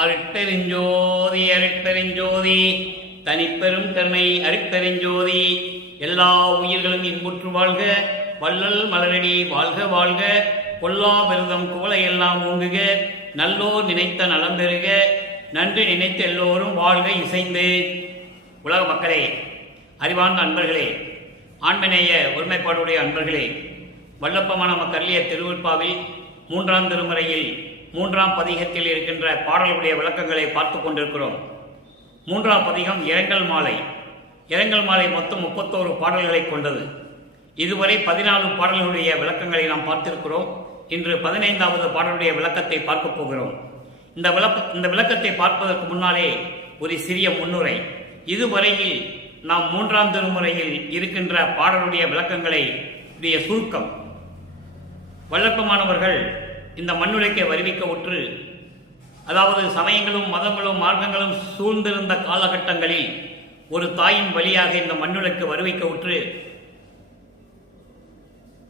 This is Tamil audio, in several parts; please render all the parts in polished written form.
அருட்பெருஞ்சோதி அருட்பெருஞ்சோதி தனிப்பெரும் கருணை அருட்பெருஞ்சோதி. எல்லா உயிர்களும் இன்புற்று வாழ்க, வள்ளல் மலரடி வாழ்க வாழ்க, கொல்லா விரதம் குவளையெல்லாம் ஓங்குக, நல்லோர் நினைத்த நலம் பெறுக, நன்றி நினைத்த எல்லோரும் வாழ்க இசைந்து. உலக மக்களே, அறிவார்ந்த அன்பர்களே, ஆண்மநேய ஒருமைப்பாடுடைய அன்பர்களே, வல்லப்பமான மக்களிய திருவிற்பாவில் 3ஆம் திருமுறையில் 3ஆம் பதிகத்தில் இருக்கின்ற பாடல்களுடைய விளக்கங்களை பார்த்து கொண்டிருக்கிறோம். 3ஆம் பதிகம் இரங்கல் மாலை. இரங்கல் மாலை மொத்தம் 31 பாடல்களை கொண்டது. இதுவரை 14 பாடல்களுடைய விளக்கங்களை நாம் பார்த்திருக்கிறோம். இன்று 15வது பாடலுடைய விளக்கத்தை பார்க்க போகிறோம். இந்த விளக்கத்தை பார்ப்பதற்கு முன்னாலே ஒரு சிறிய முன்னுரை. இதுவரையில் நாம் 3ஆம் திருமுறையில் இருக்கின்ற பாடலுடைய விளக்கங்களை சுருக்கம். வல்லப்பமானவர்கள் இந்த மண்ணுலகை வருவிக்க உற்று, அதாவது சமயங்களும் மதங்களும் மார்க்கங்களும் சூழ்ந்திருந்த காலகட்டங்களில் ஒரு தாயின் வழியாக இந்த மண்ணுலகை வருவிக்க உற்று,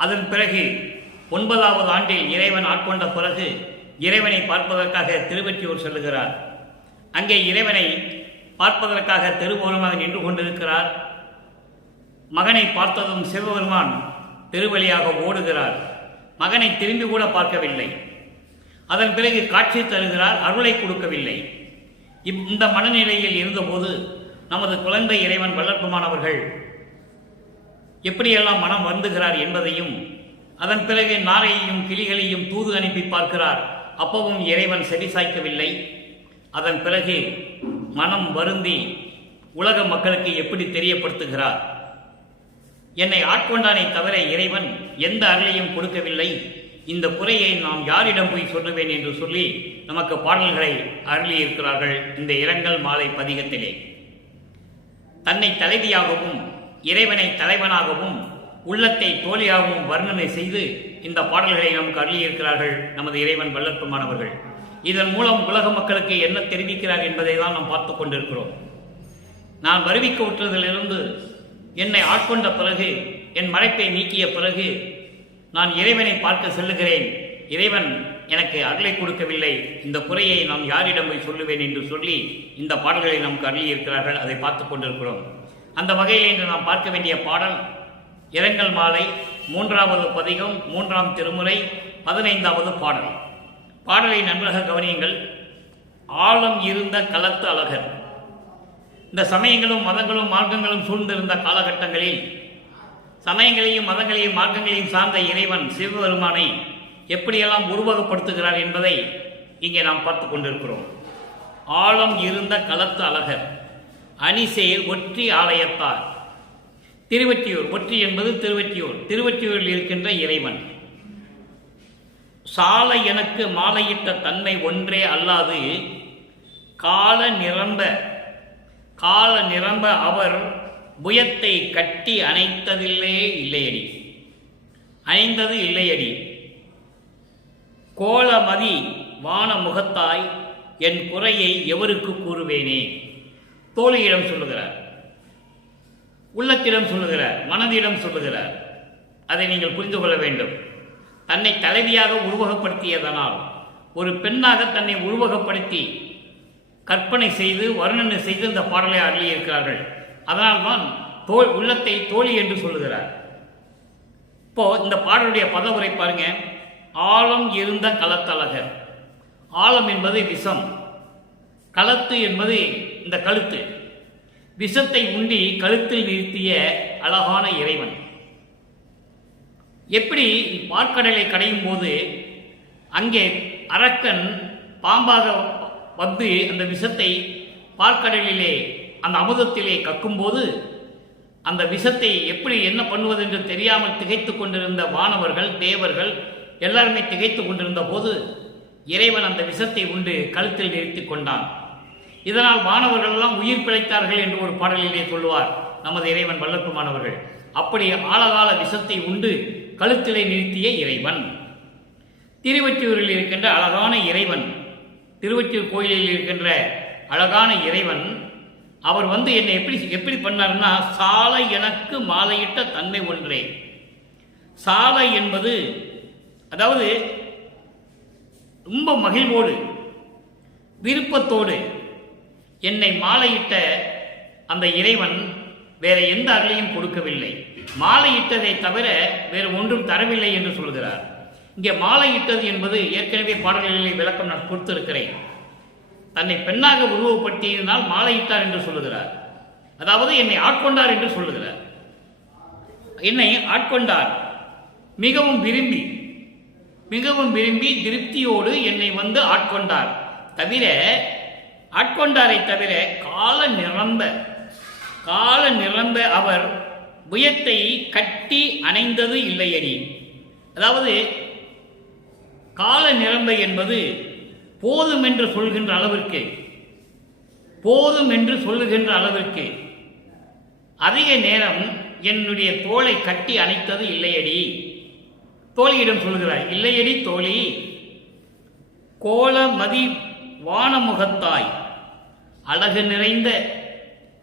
அதன் பிறகு 9வது ஆண்டில் இறைவன் ஆட்கொண்ட பிறகு இறைவனை பார்ப்பதற்காக திருவெற்றியூர் செல்லுகிறார். அங்கே இறைவனை பார்ப்பதற்காக தெருவோரமாக நின்று கொண்டிருக்கிறார். மகனை பார்த்ததும் சிவபெருமான் தெருவழியாக ஓடுகிறார். மகனை திரும்பி கூட பார்க்கவில்லை. அதன் பிறகு காட்சி தருகிறார், அருளை கொடுக்கவில்லை. இந்த மனநிலையில் இருந்தபோது நமது குழந்தை இறைவன் வல்லற்பமானவர்கள் எப்படியெல்லாம் மனம் வருந்துகிறார் என்பதையும், அதன் பிறகு நாரையையும் கிளிகளையும் தூது அனுப்பி பார்க்கிறார். அப்பவும் இறைவன் செவிசாய்க்கவில்லை. அதன் பிறகு மனம் வருந்தி உலக மக்களுக்கு எப்படி தெரியப்படுத்துகிறார், என்னை ஆட்கொண்டானை தவிர இறைவன் எந்த அருளையும் கொடுக்கவில்லை, இந்த குறையை நாம் யாரிடம் போய் சொல்லுவேன் என்று சொல்லி நமக்கு பாடல்களை அருளியிருக்கிறார்கள். இந்த இரங்கல் மாலை பதிகத்திலே தன்னை தலைவியாகவும் இறைவனை தலைவனாகவும் உள்ளத்தை தோழியாகவும் வர்ணனை செய்து இந்த பாடல்களை நமக்கு அருளியிருக்கிறார்கள் நமது இறைவன் வல்லற்பமானவர்கள். இதன் மூலம் உலக மக்களுக்கு என்ன தெரிவிக்கிறார் என்பதை தான் நாம் பார்த்து கொண்டிருக்கிறோம். நான் வருவிக்க உற்றதிலிருந்து என்னை ஆட்கொண்ட பிறகு, என் மறைப்பை நீக்கிய பிறகு நான் இறைவனை பார்க்க செல்லுகிறேன். இறைவன் எனக்கு அருளை கொடுக்கவில்லை, இந்த குறையை நாம் யாரிடம் போய் சொல்லுவேன் என்று சொல்லி இந்த பாடல்களை நமக்கு அருளியிருக்கிறார்கள். அதை பார்த்து கொண்டிருக்கிறோம். அந்த வகையில் இன்று நாம் பார்க்க வேண்டிய பாடல் இரங்கல் மாலை 3வது பதிகம் 3ஆம் திருமுறை 15வது பாடல். பாடலை நன்றாக கவனியுங்கள். ஆழம் இருந்த களத்து அழகர். இந்த சமயங்களும் மதங்களும் மார்க்கங்களும் சூழ்ந்திருந்த காலகட்டங்களில் சமயங்களையும் மதங்களையும் மார்க்கங்களையும் சார்ந்த இறைவன் சிவபெருமானை எப்படியெல்லாம் உருவகப்படுத்துகிறார் என்பதை இங்கே நாம் பார்த்து கொண்டிருக்கிறோம். ஆழம் இருந்த களத்து அழகர், அணிசேர் ஒற்றி ஆலயத்தார். திருவெற்றியூர், ஒற்றி என்பது திருவெற்றியூர், திருவெற்றியூரில் இருக்கின்ற இறைவன். சால எனக்கு மாலையிட்ட தன்மை ஒன்றே அல்லாது கால நிரம்ப அவர் புயத்தை கட்டி அணைத்தது இல்லையடி. கோலமதி வான முகத்தாய் என் குறையை எவருக்கு கூறுவேனே. தோழியிடம் சொல்லுகிறார், உள்ளத்திடம் சொல்லுகிறார், மனதிடம் சொல்லுகிறார். அதை நீங்கள் புரிந்து கொள்ள வேண்டும். தன்னை தலைவியாக உருவகப்படுத்தியதனால், ஒரு பெண்ணாக தன்னை உருவகப்படுத்தி கற்பனை செய்து வர்ணனை செய்து இந்த பாடலை அருளியிருக்கிறார்கள். அதனால்தான் உள்ளத்தை தோழி என்று சொல்லுகிறார். இப்போ இந்த பாடலுடைய பதவுரை பாருங்க. ஆழம் இருந்த களத்தழகர். ஆழம் என்பது விஷம், களத்து என்பது இந்த கழுத்து. விஷத்தை உண்டி கழுத்தில் நிறுத்திய அழகான இறைவன். எப்படி பார்க்கடலை கடையும் போது அங்கே அரக்கன் பாம்பாக வந்து அந்த விஷத்தை பார்க்கடலிலே அந்த அமுதத்திலே கக்கும்போது அந்த விஷத்தை எப்படி என்ன பண்ணுவது என்று தெரியாமல் திகைத்து கொண்டிருந்த வானவர்கள், தேவர்கள் எல்லாருமே திகைத்து கொண்டிருந்த போது இறைவன் அந்த விஷத்தை உண்டு கழுத்தில் நிறுத்தி கொண்டான். இதனால் வானவர்கள் எல்லாம் உயிர் பிழைத்தார்கள் என்று ஒரு பாடலிலே சொல்லுவார் நமது இறைவன் வல்லற்பமானவர்கள். அப்படி ஆழகால விஷத்தை உண்டு கழுத்திலே நிறுத்திய இறைவன் திருவெற்றியூரில் இருக்கின்ற அழகான இறைவன். திருவெற்றியூர் கோயிலில் இருக்கின்ற அழகான இறைவன் அவர் வந்து என்னை எப்படி பண்ணார்னா, சாலை எனக்கு மாலையிட்ட தன்மை ஒன்றே. சாலை என்பது அதாவது ரொம்ப மகிழ்வோடு விருப்பத்தோடு என்னை மாலையிட்ட அந்த இறைவன் வேற எந்த அருளையும் கொடுக்கவில்லை. மாலையிட்டதை தவிர வேறு ஒன்றும் தரவில்லை என்று சொல்கிறார். இங்கே மாலையிட்டது என்பது ஏற்கனவே பாடல்களில் விளக்கம் நான் கொடுத்திருக்கிறேன். தன்னை பெண்ணாக உருவப்படுத்தியதனால் மாலையிட்டார் என்று சொல்லுகிறார். அதாவது என்னை ஆட்கொண்டார் என்று சொல்லுகிறார். என்னை ஆட்கொண்டார், மிகவும் விரும்பி திருப்தியோடு என்னை வந்து ஆட்கொண்டார். ஆட்கொண்டாரை தவிர கால நிரம்ப அவர் புயத்தை கட்டி அணைந்தது இல்லையடி. அதாவது கால நிரம்ப என்பது போதும் என்று சொல்கின்ற அளவிற்கு அதிக நேரம் என்னுடைய தோளை கட்டி அணைத்தது இல்லையடி. தோழியிடம் சொல்கிறார், இல்லையடி தோழி, கோலமதி வானமுகத்தாய், அழகு நிறைந்த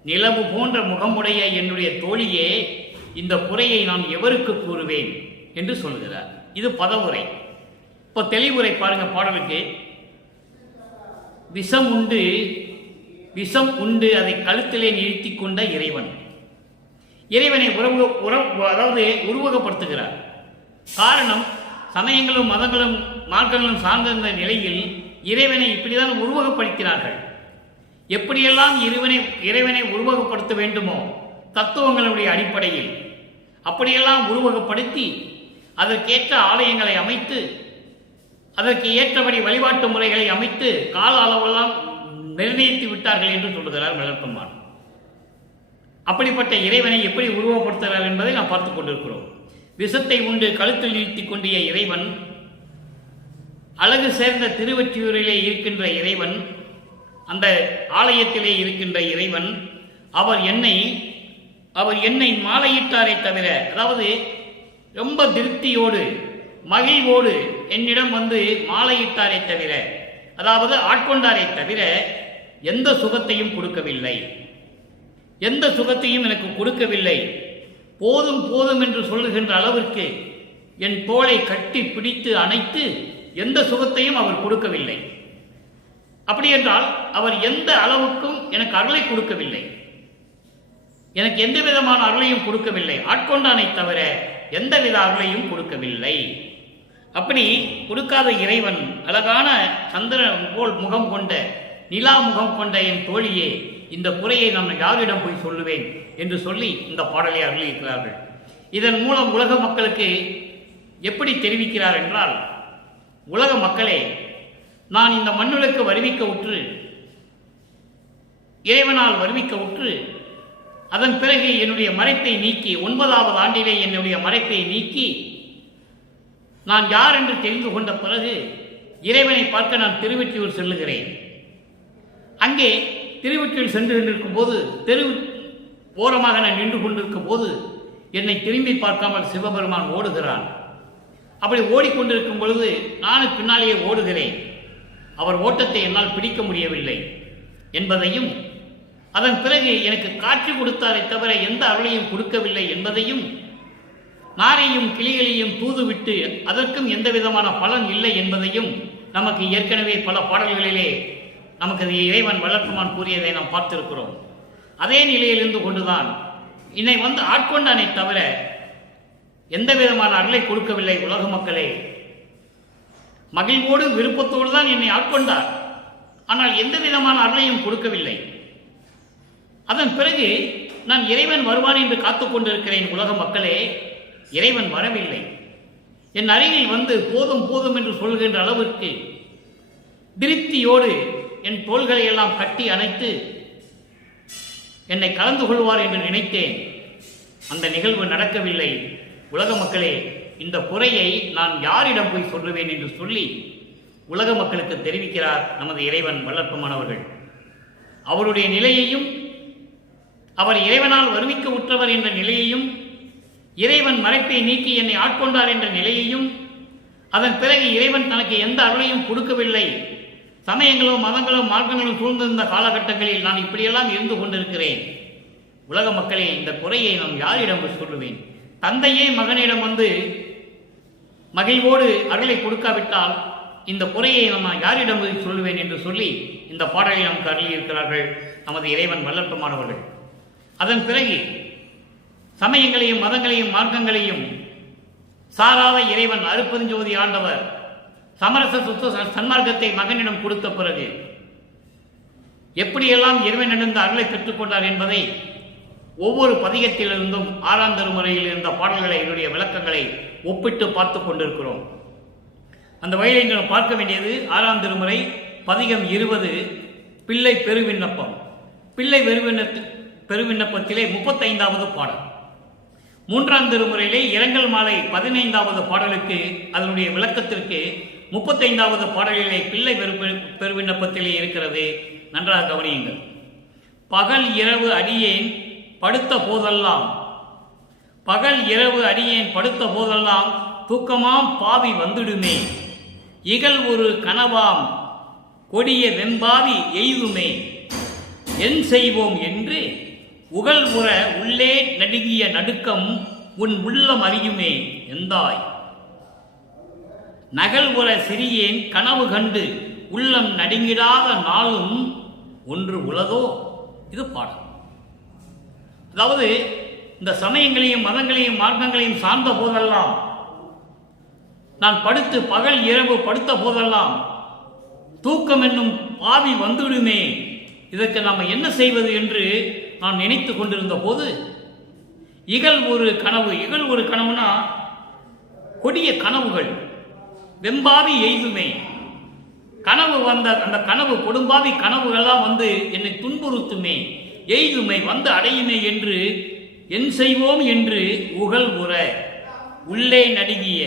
நிலவு போன்ற முகமுடைய என்னுடைய தோழியே, இந்த குறையை நான் எவருக்கு கூறுவேன் என்று சொல்கிறார். இது பதவுரை. இப்போ தெளிவுரை பாருங்க பாடலுக்கு. விஷம் உண்டு அதை கழுத்திலே நிறுத்தி கொண்ட இறைவனை உருவகப்படுத்துகிறார். காரணம், சமயங்களும் மதங்களும் மார்க்கங்களும் சார்ந்த நிலையில் இறைவனை இப்படிதான் உருவகப்படுத்தினார்கள். எப்படியெல்லாம் இறைவனை உருவகப்படுத்த வேண்டுமோ தத்துவங்களுடைய அடிப்படையில் அப்படியெல்லாம் உருவகப்படுத்தி அதற்கேற்ற ஆலயங்களை அமைத்து அதற்கு ஏற்றபடி வழிபாட்டு முறைகளை அமைத்து கால அளவெல்லாம் நிர்ணயித்து விட்டார்கள் என்று சொல்லுகிறார் மலர்ப்பெருமான். அப்படிப்பட்ட இறைவனை எப்படி உருவப்படுத்துகிறார் என்பதை நாம் பார்த்துக் கொண்டிருக்கிறோம். விஷத்தை உண்டு கழுத்தில் நிறுத்தி கொண்டிய இறைவன், அழகு சேர்ந்த திருவொற்றியூரிலே இருக்கின்ற இறைவன், அந்த ஆலயத்திலே இருக்கின்ற இறைவன், அவர் என்னை மாலையிட்டாரை தவிர, அதாவது ரொம்ப திருப்தியோடு மகிழ்வோடு என்னிடம் வந்து மாலையிட்டாரை தவிர, அதாவது ஆட்கொண்டாரை தவிர எந்த சுகத்தையும் எனக்கு கொடுக்கவில்லை. போதும் என்று சொல்லுகின்ற அளவிற்கு என் தோளை கட்டி பிடித்து அணைத்து எந்த சுகத்தையும் அவர் கொடுக்கவில்லை. அப்படி என்றால் அவர் எந்த அளவுக்கும் எனக்கு அருளை கொடுக்கவில்லை, எனக்கு எந்த விதமான அருளையும் கொடுக்கவில்லை. ஆட்கொண்டானை தவிர எந்தவித அருளையும் கொடுக்கவில்லை. அப்படி கொடுக்காத இறைவன், அழகான சந்திரன் போல் முகம் கொண்ட, நிலா முகம் கொண்ட என் தோழியே, இந்த குறையை நான் யாரிடம் போய் சொல்லுவேன் என்று சொல்லி இந்த பாடலை அருளியிருக்கிறார்கள். இதன் மூலம் உலக மக்களுக்கு எப்படி தெரிவிக்கிறார் என்றால், உலக மக்களே, நான் இந்த மண்ணுலக்கு இறைவனால் வருவிக்க உற்று அதன் பிறகு என்னுடைய மறைப்பை நீக்கி 9வது ஆண்டிலே என்னுடைய மறைப்பை நீக்கி நான் யார் என்று தெரிந்து கொண்ட பிறகு இறைவனை பார்க்க நான் திருவொற்றியூர் செல்லுகிறேன். அங்கே திருவொற்றியூர் சென்று கொண்டிருக்கும் போது, தெரு ஓரமாக நான் நின்று கொண்டிருக்கும் போது என்னை திரும்பி பார்க்காமல் சிவபெருமான் ஓடுகிறான். அப்படி ஓடிக்கொண்டிருக்கும் பொழுது நானும் பின்னாலேயே ஓடுகிறேன். அவர் ஓட்டத்தை என்னால் பிடிக்க முடியவில்லை என்பதையும், அதன் பிறகு எனக்கு காட்சி கொடுத்தாரை தவிர எந்த அருளையும் கொடுக்கவில்லை என்பதையும், நாரையும் கிளிகளையும் தூதுவிட்டு அதற்கும் எந்த விதமான பலன் இல்லை என்பதையும் நமக்கு ஏற்கனவே பல பாடல்களிலே நமக்கு இறைவன் வளர்ப்புமான் கூறியதை நாம் பார்த்திருக்கிறோம். அதே நிலையிலிருந்து கொண்டுதான் என்னை வந்து ஆட்கொண்டானை தவிர எந்த விதமான அருளை கொடுக்கவில்லை. உலக மக்களே, மகிழ்வோடு விருப்பத்தோடு தான் என்னை ஆட்கொண்டார், ஆனால் எந்த விதமான அருளையும் கொடுக்கவில்லை. அதன் பிறகு நான் இறைவன் வருவான் என்று காத்துக் கொண்டிருக்கிறேன். உலக மக்களே, இறைவன் வரவில்லை. என் அருகில் வந்து போதும் என்று சொல்கின்ற அளவிற்கு திருப்தியோடு என் தோள்களை எல்லாம் கட்டி அணைத்து என்னை கலந்து கொள்வார் என்று நினைத்தேன். அந்த நிகழ்வு நடக்கவில்லை. உலக மக்களே, இந்த குறையை நான் யாரிடம் போய் சொல்லுவேன் என்று சொல்லி உலக மக்களுக்கு தெரிவிக்கிறார் நமது இறைவன் வளர்ப்புமானவர்கள். அவருடைய நிலையையும், அவர் இறைவனால் வருவிக்க உற்றவர் என்ற நிலையையும், இறைவன் மறைப்பை நீக்கி என்னை ஆட்கொண்டார் என்ற நிலையையும், அதன் பிறகு இறைவன் தனக்கு எந்த அருளையும் கொடுக்கவில்லை, சமயங்களும் மதங்களும் மார்க்கங்களும் சூழ்ந்திருந்த காலகட்டங்களில் நான் இப்படியெல்லாம் இருந்து கொண்டிருக்கிறேன். உலக மக்களே, இந்த குறையை நாம் யாரிடம் சொல்லுவேன்? தந்தையே மகனிடம் வந்து மகிழ்வோடு அருளை கொடுக்காவிட்டால் இந்த குறையை நான் யாரிடம் சொல்லுவேன் என்று சொல்லி இந்த பாடலை நமக்கு அருளியிருக்கிறார்கள் நமது இறைவன் வல்லற்பமானவர்கள். அதன் பிறகு சமயங்களையும் மதங்களையும் மார்க்கங்களையும் சாராத இறைவன் அருட்பெருஞ்சோதி ஆண்டவர் சமரச சுத்த சன்மார்க்கத்தை மகனிடம் கொடுத்த பிறகு எப்படியெல்லாம் இறைவனிடந்த அருளை பெற்றுக்கொண்டார் என்பதை ஒவ்வொரு பதிகத்திலிருந்தும் 6ஆம் திருமுறையில் இருந்த பாடல்களை என்னுடைய விளக்கங்களை ஒப்பிட்டு பார்த்து கொண்டிருக்கிறோம். அந்த வழியை நீங்கள் பார்க்க வேண்டியது 6ஆம் திருமுறை பதிகம் 20 பிள்ளை பெருவிண்ணப்பம். பிள்ளை பெருவிண்ணப்பத்திலே 35வது பாடல். 3ஆம் திருமுறையிலே இரங்கல் மாலை 15வது பாடலுக்கு அதனுடைய விளக்கத்திற்கு 35வது பாடலிலே பிள்ளை பெருவிண்ணப்பத்திலே இருக்கிறது. நன்றாக கவனியுங்கள். பகல் இரவு அடியேன் படுத்த போதெல்லாம், பகல் இரவு அடியேன் படுத்த போதெல்லாம் தூக்கமாம் பாவி வந்துடுமே, இகல் ஒரு கனவாம் கொடிய வெம்பாவி எய்துமே, என் செய்வோம் என்று உகல் உற உள்ளே நடுங்கிய நடுக்கம் உன் உள்ளம் அறியுமே எந்தாய், நகல் உற சிறியேன் கனவு கண்டு உள்ளம் நடுங்கிடாத நாளும் ஒன்று உளதோ. இது பாடல். அதாவது இந்த சமயங்களையும் மதங்களையும் மார்க்கங்களையும் சார்ந்த போதெல்லாம், நான் படுத்து பகல் இரவு படுத்த போதெல்லாம் தூக்கம் என்னும் பாவி வந்துவிடுமே, இதற்கு நாம் என்ன செய்வது என்று நான் நினைத்து கொண்டிருந்த போது இகல் ஒரு கனவு. இகல் ஒரு கனவுனா கொடிய கனவுகள், வெம்பாவி எய்துமே, கனவு வந்த அந்த கனவு கொடும்பாவி கனவுகள்லாம் வந்து என்னை துன்புறுத்துமே, எய்துமை வந்து அடையுமே என்று என் செய்வோம் என்று உகல் உற உள்ளே நடுங்கிய.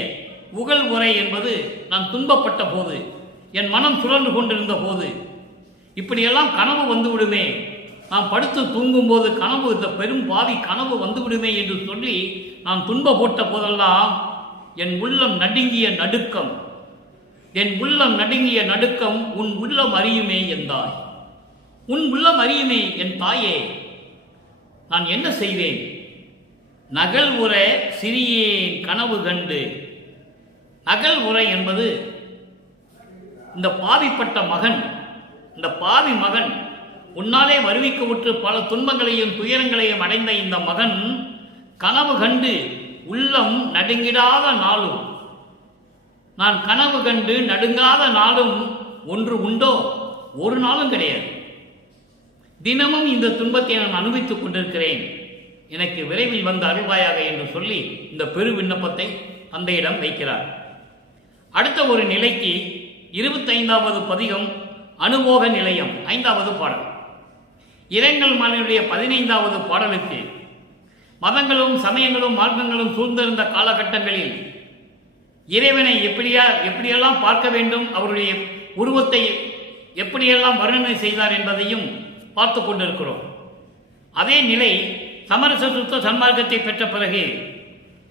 உகல் உரை என்பது நான் துன்பப்பட்ட போது, என் மனம் சுழன்று கொண்டிருந்த போது, இப்படியெல்லாம் கனவு வந்து விடுமே, நான் படுத்து தூங்கும் போது கனவு, இந்த பெரும் பாவி கனவு வந்து விடுமே என்று சொல்லி நான் துன்பப்பட்ட போதெல்லாம் என் உள்ளம் நடுங்கிய நடுக்கம், என் உள்ளம் நடுங்கிய நடுக்கம் உன் உள்ளம் அறியுமே எந்தாய், உன் உள்ளம் அறியுமே என் தாயே, நான் என்ன செய்வேன். நகல் உற சிறியேன் கனவு கண்டு. நகல் உரை என்பது இந்த பாவிப்பட்ட மகன், இந்த பாவி மகன், உன்னாலே வருவிக்க உற்று பல துன்பங்களையும் துயரங்களையும் அடைந்த இந்த மகன் கனவு கண்டு உள்ளம் நடுங்கிடாத நாளும், நான் கனவு கண்டு நடுங்காத நாளும் ஒன்று உண்டோ? ஒரு நாளும் கிடையாது. தினமும் இந்த துன்பத்தை நான் அனுபவித்துக் கொண்டிருக்கிறேன், எனக்கு விரைவில் வந்து அருள்வாயாக என்று சொல்லி இந்த பெரு விண்ணப்பத்தை தந்தையிடம் வைக்கிறார். அடுத்த ஒரு நிலைக்கு 25வது பதிகம் அனுபோக நிலையம் 5வது பாடல். இரங்கல் மாலையுடைய 15வது பாடலுக்கு மதங்களும் சமயங்களும் மார்க்கங்களும் சூழ்ந்திருந்த காலகட்டங்களில் இறைவனை எப்படியெல்லாம் பார்க்க வேண்டும், அவருடைய உருவத்தை எப்படியெல்லாம் வர்ணனை செய்தார் என்பதையும் பார்த்து கொண்டிருக்கிறோம். அதே நிலை சமரச சுத்த சன்மார்க்கத்தை பெற்ற பிறகு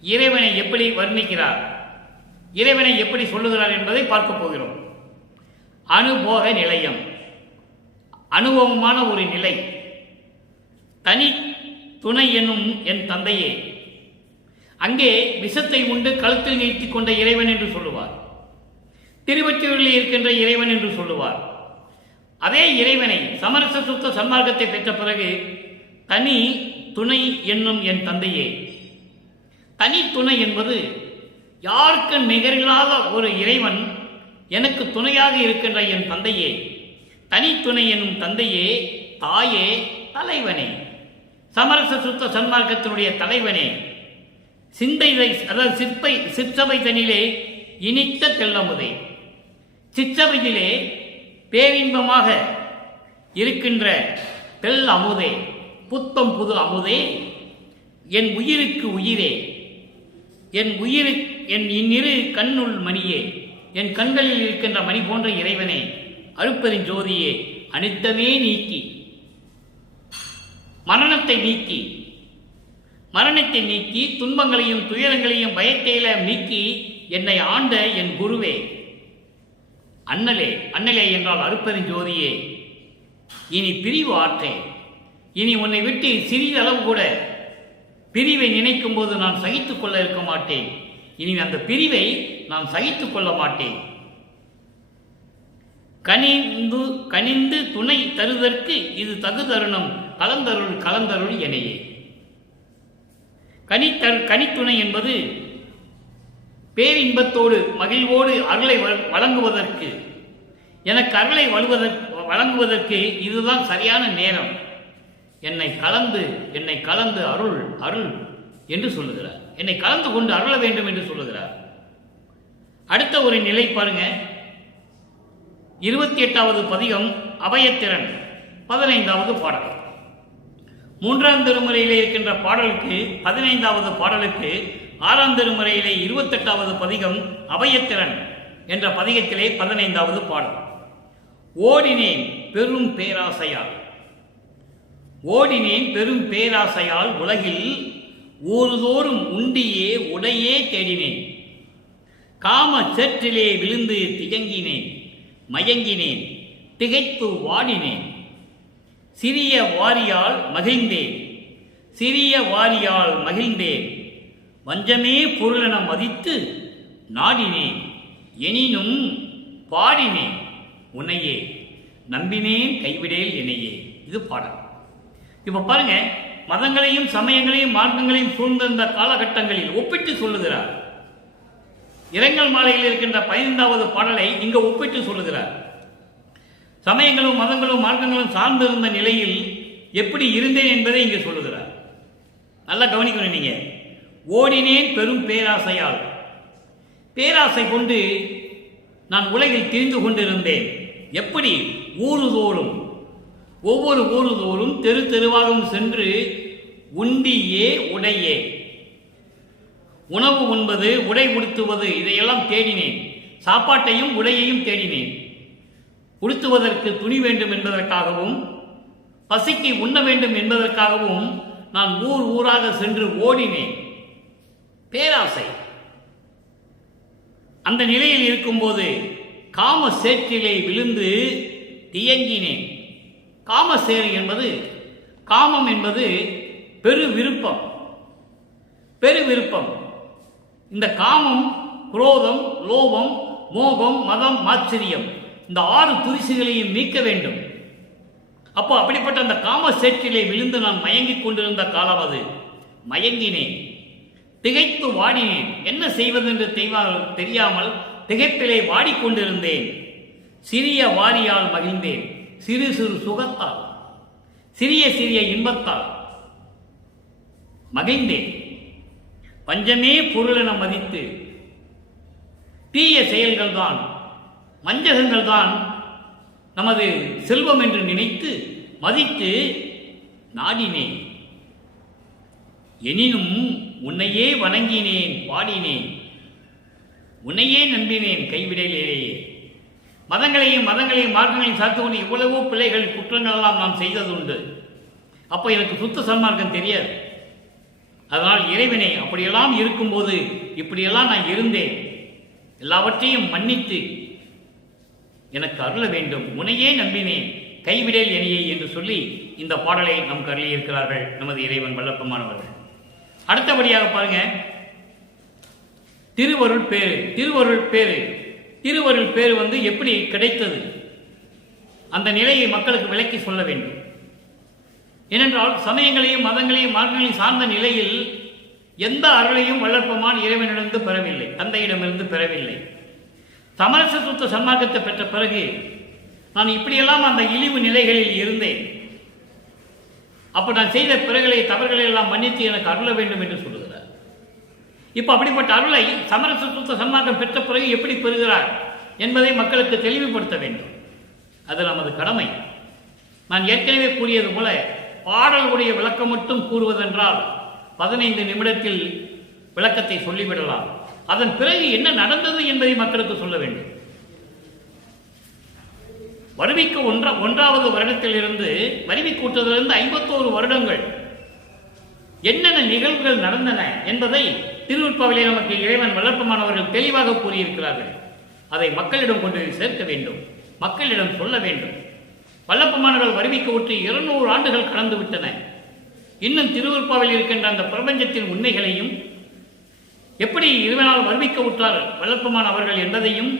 இறைவனை எப்படி வர்ணிக்கிறார், இறைவனை எப்படி சொல்லுகிறார் என்பதை பார்க்க போகிறோம். அனுபோக நிலையம், அனுபவமான ஒரு நிலை. தனி துணை என்னும் என் தந்தையே, அங்கே விஷத்தை உண்டு கழுத்தில் நீட்டிக் கொண்ட இறைவன் என்று சொல்லுவார், திருவொற்றியூரில் இருக்கின்ற இறைவன் என்று சொல்லுவார். அதே இறைவனை சமரச சுத்த சன்மார்க்கத்தை பெற்ற பிறகு தனி துணை என்னும் என் தந்தையே. தனி துணை என்பது யாருக்கு நிகரில்லாத ஒரு இறைவன் எனக்கு துணையாக இருக்கின்ற என் தந்தையே, தனி துணை என்னும் தந்தையே, தாயே, தலைவனே, சமரச சுத்த சன்மார்க்கத்தினுடைய தலைவனே, சிந்தை அதாவது சிற்சபை தனிலே இனித்த தெல்லமுதே, சிற்சபையிலே பேரின்பமாக இருக்கின்ற தெல் அமுதே, புத்தம் புது அமுதே, என் உயிருக்கு உயிரே, என் இன்னிரு கண்ணுள் மணியே, என் கண்களில் இருக்கின்ற மணி போன்ற இறைவனே, அருட்பெருஞ்சோதியே, அனித்தமே நீக்கி மரணத்தை நீக்கி துன்பங்களையும் துயரங்களையும் பயத்தையில நீக்கி என்னை ஆண்ட என் குருவே, அண்ணலே என்றால் அருட்பெருஞ்சோதியே, இனி பிரிவு ஆற்றேன், இனி உன்னை விட்டு சிறிதளவு கூட பிரிவை நினைக்கும் போது நான் சகித்துக் கொள்ள இருக்க மாட்டேன், இனி அந்த பிரிவை நான் சகித்துக் கொள்ள மாட்டேன். கனிந்து துணை தருதற்கு இது தகு தருணம் கலந்தருள் எனையே. கனித்துணை என்பது பேரின்பத்தோடு மகிழ்வோடு அருளை வழங்குவதற்கு, எனக்கு அருளை வழங்குவதற்கு இதுதான் சரியான நேரம். என்னை கலந்து அருள் என்று சொல்லுகிறார். என்னை கலந்து கொண்டு அருள வேண்டும் என்று சொல்லுகிறார். அடுத்த ஒரு நிலை பாருங்க. 28வது பதிகம் அபயத்திறன் 15வது பாடல். 3ஆம் திருமுறையிலே இருக்கின்ற பாடலுக்கு 15வது பாடலுக்கு 6ஆம் திருமுறையிலே 28வது பதிகம் அபயத்திறன் என்ற பதிகத்திலே 15வது பாடல். ஓடினேன் பெரும் பேராசையால் உலகில் ஊர்தோறும் உண்டியே உடையே தேடினேன். காம சேற்றிலே விழுந்து மயங்கினேன் திகைத்து வாடினேன். சிறிய வாரியால் மகிழ்ந்தேன் வஞ்சமே பொருளென மதித்து நாடினேன். எனினும் பாடினேன் உன்னையே நம்பினேன் கைவிடேல் எனையே. இது பாடல். இப்ப பாருங்க, மதங்களையும் சமயங்களையும் மார்க்கங்களையும் சூழ்ந்திருந்த காலகட்டங்களில் ஒப்பிட்டு சொல்லுகிறார். இரங்கல் மாலையில் இருக்கின்ற 15வது பாடலை இங்க ஒப்பிட்டு சொல்லுகிறார். சமயங்களும் மதங்களும் மார்க்கங்களும் சார்ந்திருந்த நிலையில் எப்படி இருந்தேன் என்பதை இங்கு சொல்லுகிறார். நல்லா கவனிக்கணும். நீங்க ஓடினேன் பெரும் பேராசை கொண்டு நான் உலகில் திரிந்து கொண்டிருந்தேன். எப்படி? ஊருதோறும், ஒவ்வொரு ஊருதோறும் தெருவாகவும் சென்று உண்டியே உடையே, உணவு உண்பது, உடை உடுத்துவது, இதையெல்லாம் தேடினேன். சாப்பாட்டையும் உடையையும் தேடினேன். உடுத்துவதற்கு துணி வேண்டும் என்பதற்காகவும், பசிக்கு உண்ண வேண்டும் என்பதற்காகவும் நான் ஊராக சென்று ஓடினேன். பேராசை. அந்த நிலையில் இருக்கும்போது காம சேற்றிலே விழுந்து தியங்கினேன். காமசேறு என்பது, காமம் என்பது பெருவிருப்பம். இந்த காமம், குரோதம், லோபம், மோகம், மதம், மாச்சரியம், இந்த 6 துரிசுகளையும் நீக்க வேண்டும். அப்போ அப்படிப்பட்ட அந்த காம சேற்றிலே விழுந்து நான் மயங்கிக் கொண்டிருந்த காலம் அது. மயங்கினேன், திகைத்து வாடினேன். என்ன செய்வதென்று தெரியாமல் திகைப்பிலே வாடிக்கொண்டிருந்தேன். சிறிய வாரியால் மகிழ்ந்தேன். சிறு சுகத்தால், சிறிய இன்பத்தால் மகிழ்ந்தேன். பஞ்சமே பொருளென மதித்து, தீய செயல்கள் தான், வஞ்சகங்கள் தான் நமது செல்வம் என்று நினைத்து மதித்து நாடினேன். எனினும் உன்னையே வணங்கினேன், பாடினேன், உன்னையே நம்பினேன் கைவிடலேயே. மதங்களையும் மார்க்கங்களையும் சார்த்துக்கொண்டு எவ்வளவோ பிள்ளைகள் குற்றங்கள் எல்லாம் நாம் செய்ததுண்டு. அப்போ எனக்கு சுத்த சன்மார்க்கம் தெரியாது. அதனால் இறைவனை அப்படியெல்லாம் இருக்கும்போது இப்படியெல்லாம் நான் இருந்தேன், எல்லாவற்றையும் மன்னித்து எனக்கு அருள வேண்டும், உன்னையே நம்பினேன் கைவிடேல் எனையே என்று சொல்லி இந்த பாடலை நமக்கு அருளியிருக்கிறார்கள் நமது இறைவன் வல்லப்பமானவர்கள். அடுத்தபடியாக பாருங்க, திருவருள் பேரு எப்படி கிடைத்தது, அந்த நிலையை மக்களுக்கு விளக்கி சொல்ல வேண்டும். ஏனென்றால் சமயங்களையும் மதங்களையும் மார்க்கங்களையும் சார்ந்த நிலையில் எந்த அருளையும் வல்லற்பமான இறைவனிடமிருந்து பெறவில்லை, தந்தையிடமிருந்து பெறவில்லை. சமரச சுத்த சன்மார்க்கத்தை பெற்ற பிறகு நான் இப்படியெல்லாம் அந்த இழிவு நிலைகளில் இருந்தேன். அப்ப நான் செய்த பிறகுகளை தவறுகளை எல்லாம் மன்னித்து எனக்கு அருள வேண்டும் என்று சொல்லுகிறார். இப்ப அப்படிப்பட்ட அருளை சமரச சுத்த சன்மார்க்கம் பெற்ற பிறகு எப்படி பெறுகிறார் என்பதை மக்களுக்கு தெளிவுபடுத்த வேண்டும். அது நமது கடமை. நான் ஏற்கனவே கூறியது போல பாடலுடைய விளக்கம் மட்டும் கூறுவதென்றால் 15 நிமிடத்தில் விளக்கத்தை சொல்லிவிடலாம். அதன் பிறகு என்ன நடந்தது என்பதை மக்களுக்கு சொல்ல வேண்டும். வருவிக்கு 1வது வருடத்திலிருந்து வருவி கூட்டத்திலிருந்து 51 வருடங்கள் என்னென்ன நிகழ்வுகள் நடந்தன என்பதை திருவிற்பாவிலே நமக்கு இறைவன் வல்லற்பமானவர்கள் தெளிவாக கூறியிருக்கிறார்கள். அதை மக்களிடம் கொண்டு சேர்க்க வேண்டும், மக்களிடம் சொல்ல வேண்டும். வல்லப்பமானவர்கள் வருவிக்கு விட்டு 200 ஆண்டுகள் கடந்து விட்டன. இன்னும் திருவிற்பாவில் இருக்கின்ற அந்த பிரபஞ்சத்தின் உண்மைகளையும் எப்படி இறைவனால் வருவிக்க விட்டார் வல்லப்பமானவர்கள் என்பதையும்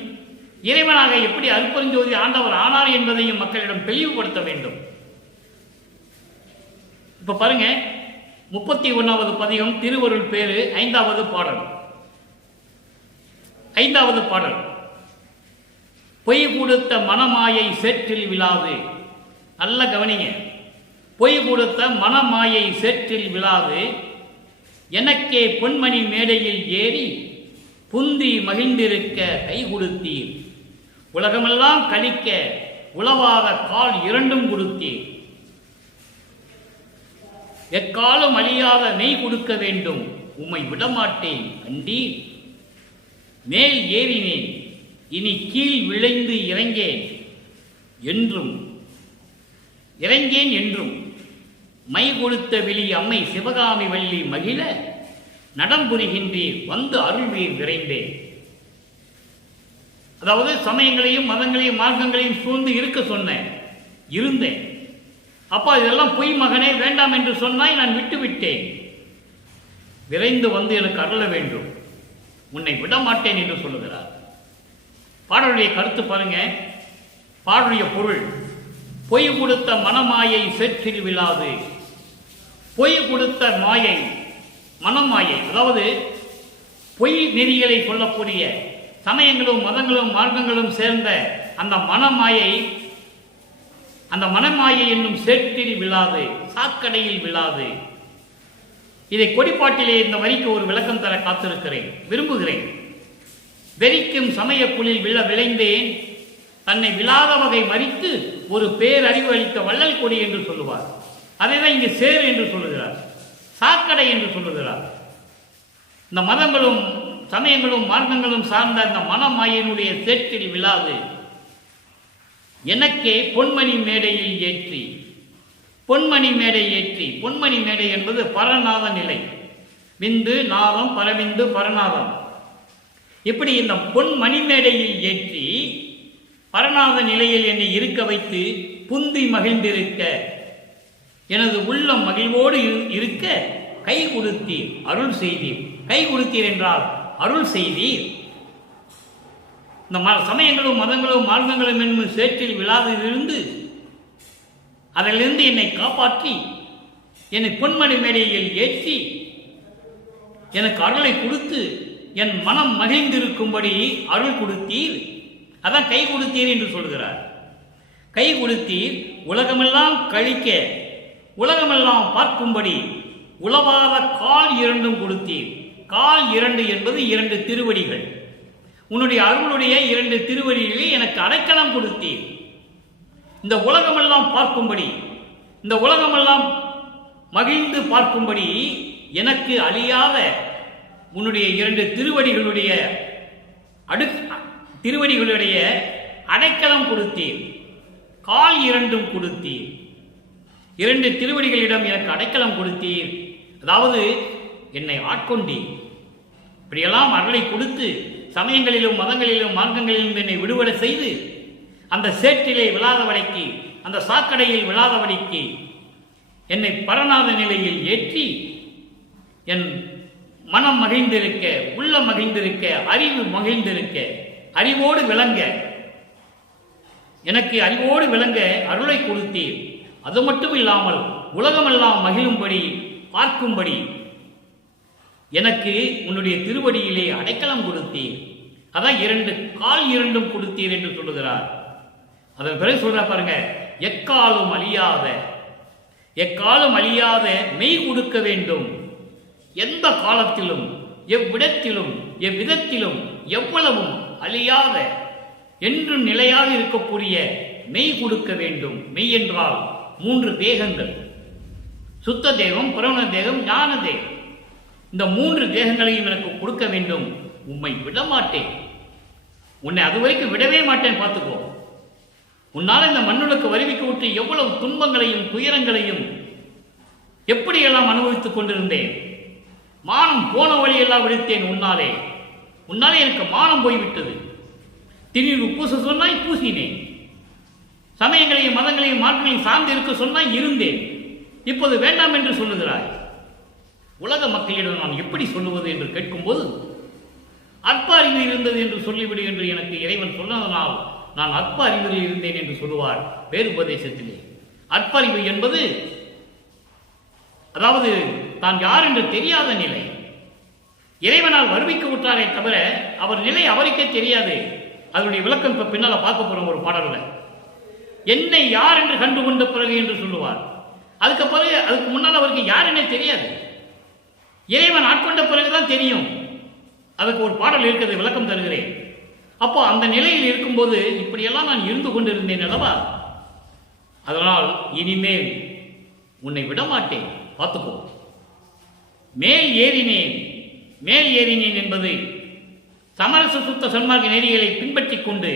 இறைவனாக எப்படி அருட்பெருஞ்சோதி ஆண்டவர் ஆனார் என்பதையும் மக்களிடம் தெளிவுபடுத்த வேண்டும். இப்ப பாருங்க, 31வது பதிகம் திருவருள் பேரு 5வது பாடல். 5வது பாடல். பொய் கொடுத்த மனமாயை சேற்றில் விழாது. நல்ல கவனிங்க. பொய் கொடுத்த மனமாயை சேற்றில் விழாது எனக்கே பொன்மணி மேடையில் ஏறி புந்தி மகிழ்ந்திருக்க கை கொடுத்தீர். உலகமெல்லாம் கழிக்க உளவாக கால் 2 கொடுத்தீர். எக்காலும் அழியாத மெய் கொடுக்க வேண்டும் உம்மை விடமாட்டேன் கண்டீர். மேல் ஏறினேன் இனி கீழ் விளைந்து இறங்கேன் என்றும் மை கொடுத்த விழி அம்மை சிவகாமி வள்ளி மகிழ நடம்புரிகின்றீர் வந்து அருள்வீர் விரைந்தேன். அதாவது சமயங்களையும் மதங்களையும் மார்க்கங்களையும் சூழ்ந்து இருக்க சொன்னேன், இருந்தேன். அப்பா இதெல்லாம் பொய் மகனே, வேண்டாம் என்று சொன்னாய், நான் விட்டுவிட்டேன். விரைந்து வந்து எனக்கு அருள வேண்டும், உன்னை விடமாட்டேன் என்று சொல்லுகிறார். பாடலுடைய கருத்து பாருங்க. பாடலுடைய பொருள், பொய் கொடுத்த மனமாயை சேற்றில் விழாது. பொய் கொடுத்த மாயை, மனமாயை, அதாவது பொய் நெறிகளை சொல்லக்கூடிய சமயங்களும் மதங்களும் மார்க்கங்களும் சேர்ந்த அந்த மனமாயை என்னும் சேற்றில் விழாது, சாக்கடையில் விழாது. இதை கொடிப்பாட்டிலே இந்த வரிக்கு ஒரு விளக்கம் தர காத்திருக்கிறேன், விரும்புகிறேன். வெறிக்கும் சமயக்குளில் விளைந்தேன், தன்னை விழாத வகை மறித்து ஒரு பேரறிவு அளித்த வள்ளல் கொடி என்று சொல்லுவார். அதைதான் இங்கு சேர் என்று சொல்லுகிறார், சாக்கடை என்று சொல்லுகிறார். இந்த மதங்களும் சமயங்களும் மார்க்கங்களும் சார்ந்த அந்த மனமாயினுடைய சேற்றில் விழாது எனக்கே பொன்மணி மேடையில் ஏற்றி. பொன்மணி மேடை ஏற்றி, பொன்மணி மேடை என்பது பரநாத நிலை. விந்து நாதம் பரவிந்து பரநாதம். இப்படி இந்த பொன்மணி மேடையில் ஏற்றி பரநாத நிலையில் என்னை இருக்க வைத்து புந்தி மகிழ்ந்திருக்க, எனது உள்ளம் மகிழ்வோடு இருக்க கை கொடுத்தீர், அருள் செய்தீர். கை கொடுத்தீர் என்றால் அருள் செய்தீர். இந்த சமயங்களும் மதங்களும் மார்க்கங்களும் என்னும் சேற்றில் விழாதிலிருந்து அதிலிருந்து என்னை காப்பாற்றி என்னை பொன்மணி மேடையில் ஏற்றி எனக்கு அருளை கொடுத்து என் மனம் மகிழ்ந்திருக்கும்படி அருள் கொடுத்தீர். அதான் கை கொடுத்தீர் என்று சொல்கிறார். கை கொடுத்தீர், உலகமெல்லாம் கழிக்க உலகமெல்லாம் பார்க்கும்படி உளவாத கால் 2 கொடுத்தீர். கால் 2 என்பது 2 திருவடிகள். உன்னுடைய அருளுடைய 2 திருவடிகளை எனக்கு அடைக்கலம் கொடுத்தீர். இந்த உலகமெல்லாம் பார்க்கும்படி, இந்த உலகமெல்லாம் மகிழ்ந்து பார்க்கும்படி எனக்கு அழியாத உன்னுடைய 2 திருவடிகளுடைய அடைக்கலம் கொடுத்தீர். கால் 2 கொடுத்தீர். 2 திருவடிகளிடம் எனக்கு அடைக்கலம் கொடுத்தீர். அதாவது என்னை ஆட்கொண்டீர். இப்படியெல்லாம் அருளை கொடுத்து சமயங்களிலும் மதங்களிலும் மார்க்கங்களிலும் என்னை விடுபட செய்து அந்த சேற்றிலே விழாதவடைக்கு, அந்த சாக்கடையில் விழாதவடைக்கு என்னை பரநாத நிலையில் ஏற்றி என் மனம் மகிழ்ந்திருக்க, உள்ள மகிழ்ந்திருக்க, அறிவு மகிழ்ந்திருக்க, அறிவோடு விளங்க, எனக்கு அறிவோடு விளங்க அருளை கொடுத்தீர். அது மட்டும் இல்லாமல் உலகமெல்லாம் மகிழும்படி பார்க்கும்படி எனக்கு உன்னுடைய திருவடியிலே அடைக்கலம் கொடுத்தீர். அதான் 2 கால் 2 கொடுத்தீர் என்று சொல்லுகிறார். அதன் பிறகு சொல்ற பாருங்க, எக்காலும் அழியாத மெய் கொடுக்க வேண்டும். எந்த காலத்திலும் எவ்விடத்திலும் எவ்விதத்திலும் எவ்வளவும் அழியாத என்றும் நிலையாக இருக்கக்கூடிய மெய் கொடுக்க வேண்டும். மெய் என்றால் 3 தேகங்கள், சுத்த தேகம், புறவண தேகம், ஞான தேகம். இந்த 3 தேகங்களையும் எனக்கு கொடுக்க வேண்டும். உம்மை விடமாட்டேன், உன்னை அதுவரைக்கும் விடவே மாட்டேன், பார்த்துக்கோ. உன்னால் இந்த மண்ணுக்கு வருவிக்க விட்டு எவ்வளவு துன்பங்களையும் துயரங்களையும் எப்படியெல்லாம் அனுபவித்துக் கொண்டிருந்தேன். மானம் போன வழியெல்லாம் விடுத்தேன் உன்னாலே எனக்கு மானம் போய்விட்டது. திடீர்னு பூச சொன்னாய், பூசினேன். சமயங்களையும் மதங்களையும் மார்க்கங்களையும் சார்ந்து இருக்க சொன்னாய், இருந்தேன். இப்போது வேண்டாம் என்று சொல்லுகிறாய். உலக மக்களிடம் நான் எப்படி சொல்லுவது என்று கேட்கும்போது அற்ப அறிவு இருந்தது என்று சொல்லிவிடு என்று எனக்கு இறைவன் சொன்னதனால் நான் அற்ப அறிவில் இருந்தேன் என்று சொல்லுவார் வேறு உபதேசத்திலே. அற்ப அறிவு என்பது அதாவது தான் யார் என்று தெரியாத நிலை. இறைவனால் வருவிக்க விட்டாரே தவிர அவர் நிலை அவருக்கே தெரியாது. அதனுடைய விளக்கம் இப்ப பின்னால பார்க்க போறோம் ஒரு பாடல்ல. என்னை யார் என்று கண்டுகொண்ட பிறகு என்று சொல்லுவார். அதுக்கு முன்னால் அவருக்கு யாருன்னே தெரியாது. இறைவன் ஆட்கொண்ட பிறகுதான் தெரியும். அதுக்கு ஒரு பாடல் இருக்கிறது, விளக்கம் தருகிறேன். அப்போ அந்த நிலையில் இருக்கும்போது இப்படியெல்லாம் நான் இருந்து கொண்டிருந்தேன் அல்லவா, அதனால் இனிமேல் உன்னை விடமாட்டேன், பார்த்துக்கோ. மேல் ஏறினேன் என்பது சமரச சுத்த சன்மார்க்க நெறிகளை பின்பற்றிக் கொண்டு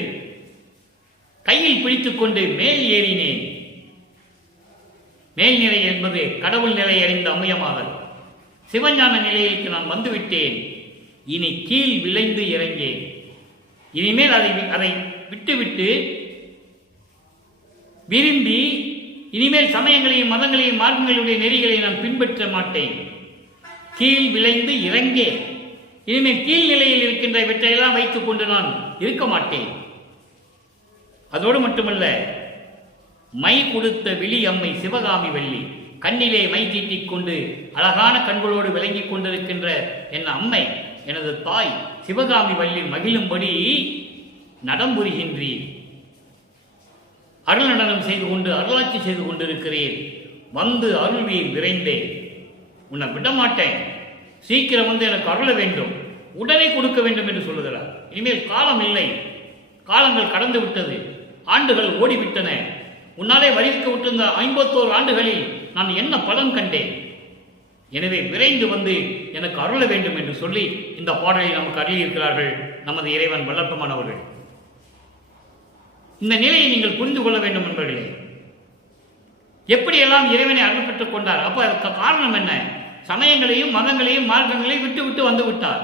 கையில் பிடித்துக் கொண்டு மேல் ஏறினேன். மேல்நிலை என்பது கடவுள் நிலை அறிந்த அம்மையமாதல். சிவஞான நிலையிற்கு நான் வந்துவிட்டேன். இனி கீழ் விளைந்து இறங்கேன். இனிமேல் அதை விட்டுவிட்டு விரும்பி இனிமேல் சமயங்களையும் மதங்களையும் மார்க்கங்களுடைய நெறிகளை நான் பின்பற்ற மாட்டேன். கீழ் விளைந்து இறங்கேன். இனிமேல் கீழ்நிலையில் இருக்கின்ற இவற்றையெல்லாம் வைத்துக் கொண்டு நான் இருக்க மாட்டேன். அதோடு மட்டுமல்ல, மை கொடுத்த விழி அம்மை சிவகாமி வள்ளி, கண்ணிலே மை தீட்டிக் கொண்டு அழகான கண்களோடு விளங்கிக் கொண்டிருக்கின்ற என் அம்மை, எனது தாய் சிவகாமி வள்ளி மகிழும்படி நடம்புரிகின்றீர். அருள் நடனம் செய்து கொண்டு அருளாட்சி செய்து கொண்டிருக்கிறேன். வந்து அருள்வீர் விரைந்தே. உன்னை விடமாட்டேன். சீக்கிரம் வந்து எனக்கு அருள வேண்டும், உடனே கொடுக்க வேண்டும் என்று சொல்லுகிறார். இனிமேல் காலம் இல்லை. காலங்கள் கடந்து விட்டது. ஆண்டுகள் ஓடிவிட்டன. உன்னாலே வரிக்க விட்டிருந்த 51 ஆண்டுகளில் நான் என்ன பலன் கண்டேன். எனவே விரைந்து வந்து எனக்கு அருள வேண்டும் என்று சொல்லி இந்த பாடலை நமக்கு அருளியிருக்கிறார்கள் நமது இறைவன் வல்லப்பமானவர்கள். இந்த நிலையை நீங்கள் புரிந்து கொள்ள வேண்டும் என்பவர்களே. எப்படியெல்லாம் இறைவனை அருள் பெற்றுக் கொண்டார். அப்ப அதற்கு காரணம் என்ன? சமயங்களையும் மதங்களையும் மார்க்கங்களையும் விட்டு விட்டு வந்து விட்டார்.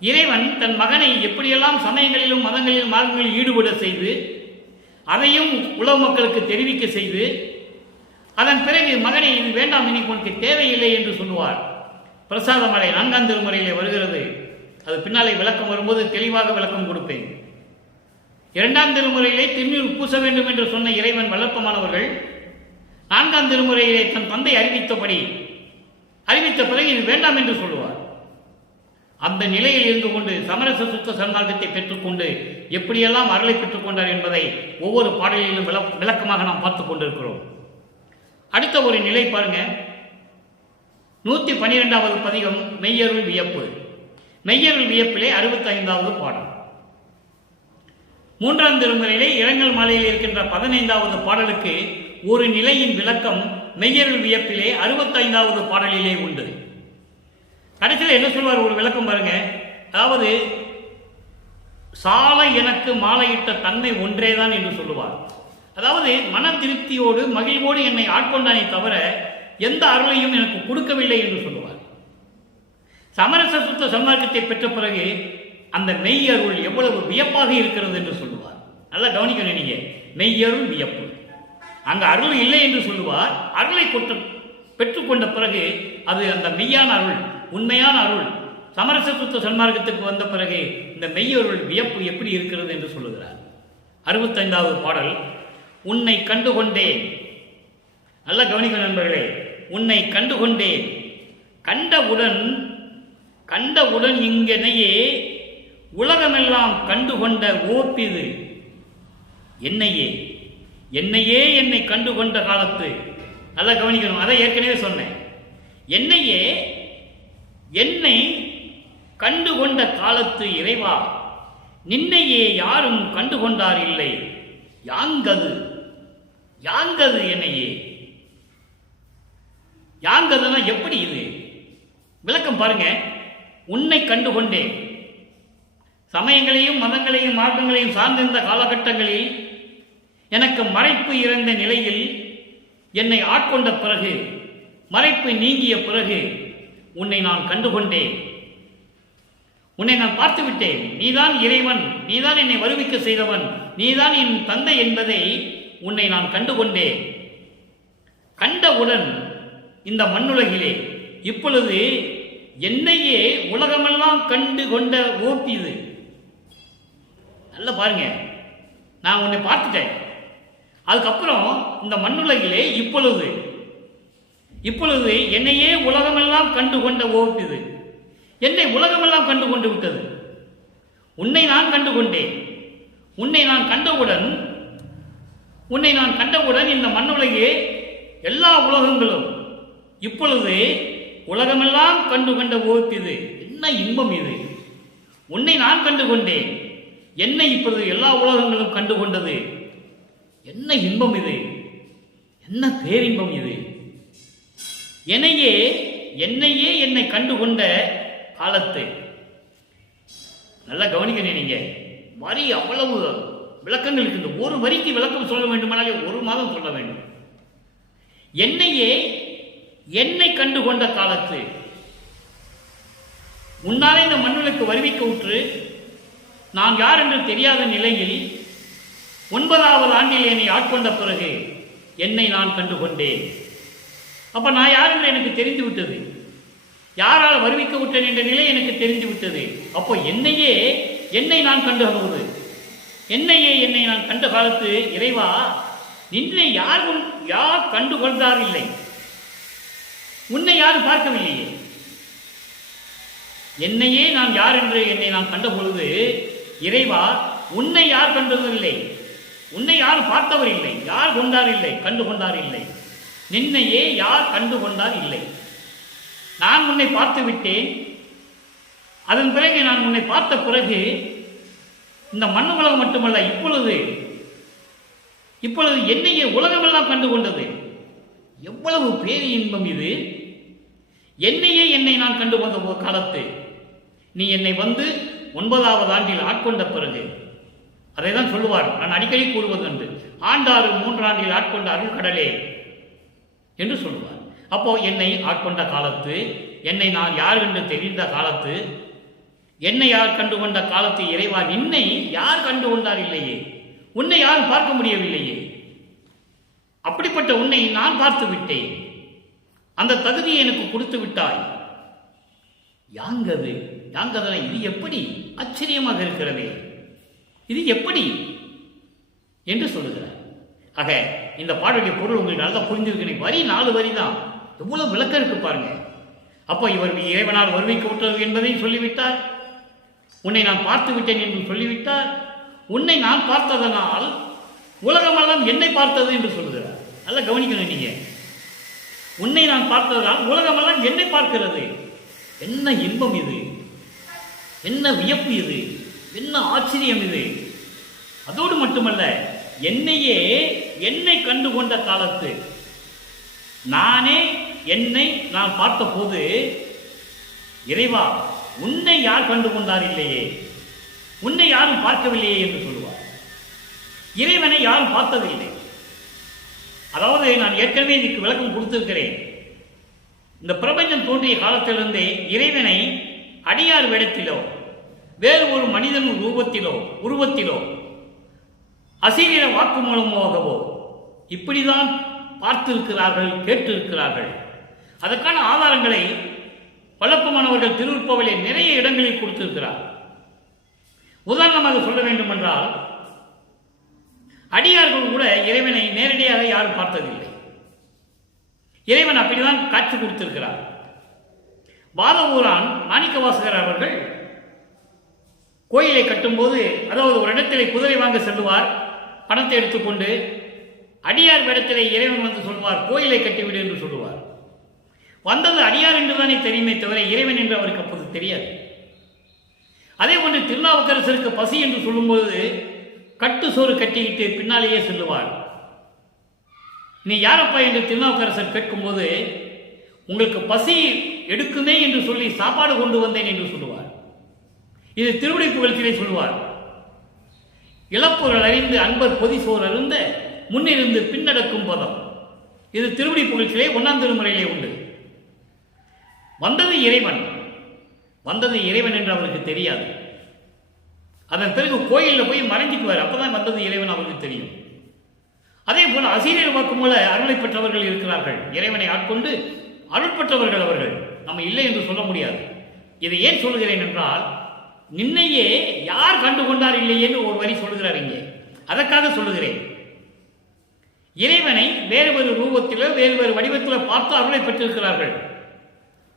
இறைவன் தன் மகனை எப்படியெல்லாம் சமயங்களிலும் மதங்களிலும் மார்க்கங்களில் ஈடுபட செய்து அதையும் உலக மக்களுக்கு தெரிவிக்க செய்து அதன் பிறகு மகனை இது வேண்டாம், இனி உனக்கு தேவையில்லை என்று சொல்லுவார். பிரசாதமலை 4ஆம் திருமுறையிலே வருகிறது. அது பின்னாலே விளக்கம் வரும்போது தெளிவாக விளக்கம் கொடுப்பேன். 2ஆம் திருமுறையிலே திருநீர் பூச வேண்டும் என்று சொன்ன இறைவன் வல்லப்பமானவர்கள் 4ஆம் திருமுறையிலே தன் தந்தை அறிவித்த பிறகு இது வேண்டாம் என்று சொல்லுவார். அந்த நிலையில் இருந்து கொண்டு சமரச சுத்த சன்மார்க்கத்தை பெற்றுக்கொண்டு எப்படியெல்லாம் அருளை பெற்றுக் கொண்டார் என்பதை ஒவ்வொரு பாடலிலும் விளக்கமாக நாம் பார்த்துக் கொண்டிருக்கிறோம். அடுத்த ஒரு நிலை பாருங்க. 112வது பதிகம் மெய்யருள் வியப்பு. மெய்யருள் வியப்பிலே 65வது பாடல். 3ஆம் திருமுறையிலே இரங்கல் மாலையில் இருக்கின்ற 15வது பாடலுக்கு ஒரு நிலையின் விளக்கம் மெய்யருள் வியப்பிலே 65வது பாடலிலே உண்டு. கடைசியில் என்ன சொல்வார்? ஒரு விளக்கம் பாருங்க. அதாவது சாலை எனக்கு மாலையிட்ட தன்மை ஒன்றேதான் என்று சொல்லுவார். அதாவது மன திருப்தியோடு மகிழ்வோடு என்னை ஆட்கொண்டானே தவிர எந்த அருளையும் எனக்கு கொடுக்கவில்லை என்று சொல்லுவார். சமரச சுத்த சன்மார்க்கத்தை பெற்ற பிறகு அந்த மெய்யருள் எவ்வளவு வியப்பாக இருக்கிறது என்று சொல்லுவார். நல்லா கவனிக்கணும் நீங்க. மெய்யருள் வியப்பு. அங்க அருள் இல்லை என்று சொல்லுவார். அருளை பெற்றுக்கொண்ட பிறகு அது அந்த மெய்யான அருள், உண்மையான அருள். சமரச சுத்த சன்மார்க்கத்துக்கு வந்த பிறகு இந்த மெய்யருள் வியப்பு எப்படி இருக்கிறது என்று சொல்லுகிறார். 65வது பாடல். உன்னை கண்டுகொண்டேன். நல்லா கவனிக்க நண்பர்களே. உன்னை கண்டுகொண்டேன். கண்டவுடன் இங்கனையே உலகமெல்லாம் கண்டுகொண்ட ஓப்பிது என்னையே என்னை கண்டுகொண்ட காலத்து. நல்லா கவனிக்கணும். அதை ஏற்கனவே சொன்னேன். என்னை கண்டுகொண்ட காலத்து இறைவா, நின்னையே யாரும் கண்டுகொண்டார் இல்லை. யாங்கது என்னையே. யாங்கதுன்னா எப்படி? இது விளக்கம் பாருங்க. உன்னை கண்டுகொண்டேன். சமயங்களையும் மதங்களையும் மார்க்கங்களையும் சார்ந்திருந்த காலகட்டங்களில் எனக்கு மறைப்பு இறந்த நிலையில் என்னை ஆட்கொண்ட பிறகு, மறைப்பு நீங்கிய பிறகு உன்னை நான் கண்டுகொண்டேன். உன்னை நான் பார்த்து விட்டேன். நீதான் இறைவன், நீதான் என்னை வருவிக்க செய்தவன், நீதான் என் தந்தை என்பதை உன்னை நான் கண்டுகொண்டேன். கண்டவுடன் இந்த மண்ணுலகிலே இப்பொழுது என்னையே உலகமெல்லாம் கண்டு கொண்ட ஓப்பி இது. நல்லா பாருங்க, நான் உன்னை பார்த்துட்டேன். அதுக்கப்புறம் இந்த மண்ணுலகிலே இப்பொழுது என்னையே உலகமெல்லாம் கண்டு கொண்ட ஓப்பி இது. என்னை உலகமெல்லாம் கண்டு கொண்டு விட்டது. உன்னை நான் கண்டு கொண்டேன். உன்னை நான் கண்டவுடன் இந்த மண்ணுலகே எல்லா உலகங்களும் இப்பொழுது உலகமெல்லாம் கண்டு கொண்ட ஓப்பி இது. என்ன இன்பம் இது! உன்னை நான் கண்டு கொண்டேன். என்னை இப்பொழுது எல்லா உலகங்களும் கண்டு கொண்டது. என்ன இன்பம் இது! என்ன பேரின்பம் இது! என்னையே என்னை கண்டு கொண்ட காலத்து. நல்லா கவனிக்கணும். நீங்க வரி அவ்வளவு விளக்கங்கள் இருக்கு. ஒரு வரிக்கு விளக்கம் சொல்ல வேண்டுமானாலே 1 மாதம் சொல்ல வேண்டும். என்னை கண்டு கொண்ட காலத்து உன்னாலே இந்த மண்ணுலகுக்கு வருவிக்க உற்று நான் யார் என்று தெரியாத நிலையில் 9வது ஆண்டில் என்னை ஆட்கொண்ட பிறகு என்னை நான் கண்டு கொண்டேன். அப்ப நான் யார் என்று எனக்கு தெரிந்து விட்டது. யாரால் வருவிக்க விட்டேன் என்ற நிலை எனக்கு தெரிந்து விட்டது. அப்போ என்னை நான் கண்டு கொள்வது. என்னை நான் கண்ட காலத்து இறைவா, நின்னை யார் கண்டு கொண்டார் இல்லை. உன்னை யாரும் பார்க்கவில்லையே. என்னையே நான் யார் என்று என்னை நான் கண்ட பொழுது இறைவா, உன்னை யார் கண்டதில்லை. உன்னை யாரும் பார்த்தவர் இல்லை. யார் கொண்டார் இல்லை, கண்டு கொண்டார் இல்லை. நின்னையே யார் கண்டு கொண்டார் இல்லை. நான் உன்னை பார்த்து விட்டேன். அதன் பிறகு நான் உன்னை பார்த்த பிறகு இந்த மண்ணு உலகம் மட்டுமல்ல, இப்பொழுது என்னையே உலகமெல்லாம் கண்டு கொண்டது. எவ்வளவு பேரி இன்பம் இது! என்னை நான் கண்டு கொண்ட காலத்து நீ என்னை வந்து 9வது ஆண்டில் ஆட்கொண்ட பிறகு, அதை தான் சொல்லுவார். நான் அடிக்கடி கூறுவது உண்டு, ஆண்டாறு 3 ஆண்டில் ஆட்கொண்ட அருள் கடலே என்று சொல்லுவார். அப்போ என்னை ஆட்கொண்ட காலத்து, என்னை நான் யார் என்று தெரிந்த காலத்து, என்னை யார் கண்டு கொண்ட காலத்து இறைவா, நின்னை யார் கண்டு கொண்டார் இல்லையே. உன்னை யாரும் பார்க்க முடியவில்லையே. அப்படிப்பட்ட உன்னை நான் பார்த்து விட்டேன். அந்த தகுதியை எனக்கு கொடுத்து விட்டாய். யாங்கதனை இது எப்படி ஆச்சரியமாக இருக்கிறதே, இது எப்படி என்று சொல்லுகிறார். ஆக இந்த பாடலுடைய பொருள் உங்களுக்கு நல்லா புரிஞ்சிருக்கிறேன். வரி 4 வரி தான், எவ்வளவு விளக்கம் இருக்கு பாருங்க. அப்போ இவர் இறைவனால் வருவிக்க விட்டது என்பதையும் சொல்லிவிட்டார். உன்னை நான் பார்த்து விட்டேன் என்று சொல்லிவிட்டார். உன்னை நான் பார்த்ததனால் உலகமெல்லாம் என்னை பார்த்தது என்று சொல்லுகிறார். நல்லா கவனிக்கணும் நீங்க. உன்னை நான் பார்த்ததனால் உலகமெல்லாம் என்னை பார்க்கிறது. என்ன இன்பம் இது! என்ன வியப்பு இது! என்ன ஆச்சரியம் இது! அதோடு மட்டுமல்ல, என்னை கண்டு கொண்ட காலத்து நான் பார்த்த போது இறைவா, உன்னை யார் கண்டு கொண்டார் இல்லையே, உன்னை யாரும் பார்க்கவில்லையே என்று சொல்லுவார். இறைவனை யாரும் பார்த்ததில்லை. அதாவது நான் ஏற்கனவே இதுக்கு விளக்கம் கொடுத்திருக்கிறேன். இந்த பிரபஞ்சம் தோன்றிய காலத்திலிருந்தே இறைவனை அடியார் வேடத்திலோ வேறு ஒரு மனிதன் உருவத்திலோ அசீரிய வாக்கு மூலமாகவோ இப்படிதான் பார்த்திருக்கிறார்கள், கேட்டிருக்கிறார்கள். அதற்கான ஆதாரங்களை வழக்கமானவர்கள் திருவிற்பவளை நிறைய இடங்களில் கொடுத்திருக்கிறார். உதாரணமாக சொல்ல வேண்டும் என்றால், அடியார்கள் கூட இறைவனை நேரடியாக யாரும் பார்த்ததில்லை. இறைவன் அப்படிதான் காட்சி கொடுத்திருக்கிறார். பாதவூரான் மாணிக்கவாசகர் அவர்கள் கோயிலை கட்டும்போது, அதாவது ஒரு இடத்திலே குதிரை வாங்க செல்லுவார், பணத்தை எடுத்துக்கொண்டு அடியார் வேடத்திலே இறைவன் வந்து சொல்வார், கோயிலை கட்டிவிடு என்று சொல்லுவார். வந்தது அடியார் என்றுதானே தெரியுமே தவிர இறைவன் என்று அவருக்கு அப்போது தெரியாது. அதே போன்று திருநாவுக்கரசருக்கு பசி என்று சொல்லும்போது கட்டு சோறு கட்டிக்கிட்டு பின்னாலேயே சொல்லுவார். நீ யாரப்பா என்று திருநாவுக்கரசர் கேட்கும்போது, உங்களுக்கு பசி எடுக்குமே என்று சொல்லி சாப்பாடு கொண்டு வந்தேன் என்று சொல்லுவார். இது திருவிடை புகழ்ச்சியிலே சொல்லுவார். இழப்புகள் அறிந்து அன்பர் பொதி சோர் அருந்த முன்னிருந்து பின்னடக்கும் பதம். இது திருவிடை புகழ்ச்சியிலே 1ஆம் திருமுறையிலே உண்டு. வந்தது இறைவன் என்று அவருக்கு தெரியாது. அதன் பிறகு கோயிலில் போய் மறைஞ்சிக்குவார். அப்பதான் வந்தது இறைவன் அவருக்கு தெரியும். அதே போல அசீரியர் வாக்கு மூல அருளை பெற்றவர்கள் இருக்கிறார்கள். இறைவனை ஆட்கொண்டு அருள் பெற்றவர்கள் அவர்கள். நம்ம இல்லை என்று சொல்ல முடியாது. இதை ஏன் சொல்லுகிறேன் என்றால், நின்னையே யார் கண்டுகொண்டார் இல்லையேன்னு ஒரு வரி சொல்லுகிறார் இங்கே. அதற்காக சொல்லுகிறேன். இறைவனை வேறு ஒரு ரூபத்திலோ வேறு வேறு வடிவத்திலோ பார்த்து அருளை பெற்றிருக்கிறார்கள்.